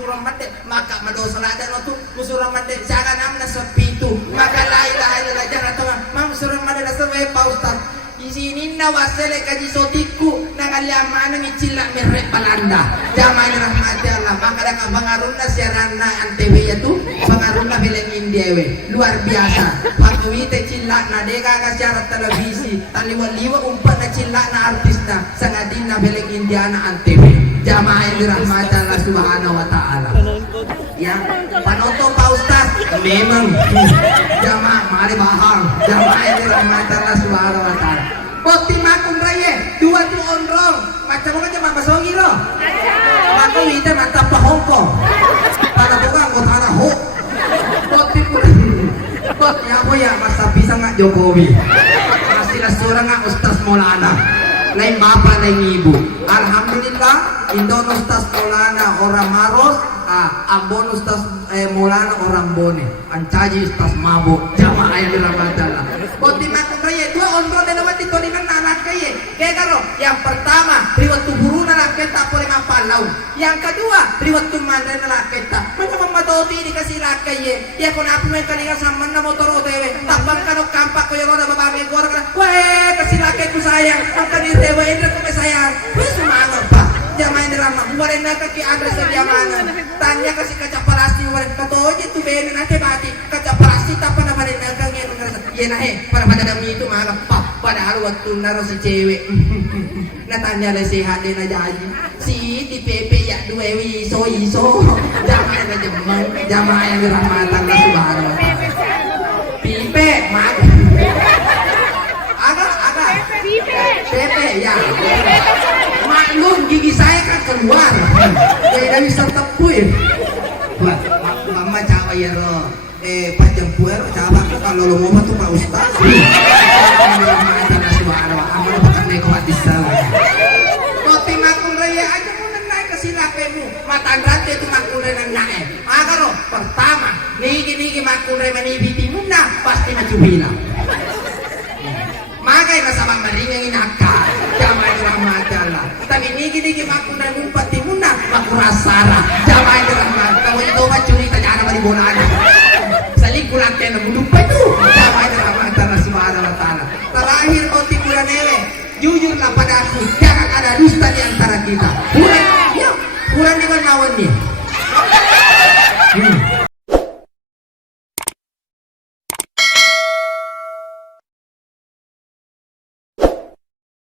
musuran mate maka madosa lada no tu musuran mate jangan amna sepitu maka la ilaha illallah jangan tuh musuran mate na sawe pa ustaz isinin na wasele kaji sotiku nangalyamana ngicila merek palanda jamaah rahmati Allah maka ada pengaruhna siarana antewe itu pengaruhna film India we luar biasa pagawite cila na deka ka siaran televisi taliwa-liwa umpat na cila na artisna sangadin na film India na antewe jamaah rahmati Allah subhanahu wa ta'ala ya panonton Pak Ustaz memang jamaah mari bahang jamaah rahmati Allah subhanahu wa ta'ala Boti makun raya, dua tu onrong, macam mana cuma basogi lo? Aku itu mata pahongko, pada bukan kau tanah ho. Boti pun, bot yang ya masa bisa nggak Jokowi, masih seorang nggak Ustaz Maulana, lain bapak lain ibu. Alhamdulillah, Indon Ustaz Maulana orang Maros, Ambon Ustaz Maulana orang Bone, Ancaji Ustaz Mabuk, jamaah yang dirahmatilah. Boti makun raya, dua onrong dan awat itu dengan anak kaya. Kayak karo, yang pertama riwat tuburu anak kita boleh ngapalau. Yang kedua riwat tumandai anak kita. Mana mematoti dikasih lakai ya kau napi main kalian sama na motor OTW. Tabang kano kampak kau yang ada bapak gor kan. Weh kasih lakai ku sayang. Angkat di TW ini kau sayang. Weh semangat pak. Jamaah drama. Bukan nak kaki adres dia mana. Tanya kasih kaca parasi bukan. Kata oje tu bener nanti bati. Kaca parasi tak pernah pada nagang yang ngerasa. Ya nahe para pada dami itu malah pak. Padahal waktu naruh si cewek natanya lah sehat dia aja si di PP ya dua iso jamaah yang jemang jamaah yang dirahmatan Allah subhanahu wa ta'ala pipe mak agak PP ya maklum gigi saya kan keluar jadi bisa tepui buat mama cawa ya lo panjang puer cawa kalau lo ngomong tuh Pak Ustaz Koti makun raya aja mau naik ke silapemu matan rantai itu makun raya naik karo pertama niki makun raya manibiti muna pasti macubila makai nasabang maringang inaka jamaah rahmat Allah tapi niki makun raya mumpati muna makurasara jamaah rahmat kamu itu macuri tajana bali bolana saling kulang kena mudupa itu jamaah rahmat Allah subhanahu wa ta'ala terakhir koti bulan ele jujurlah pada aku jangan ada dusta di antara kita bulan dengan lawannya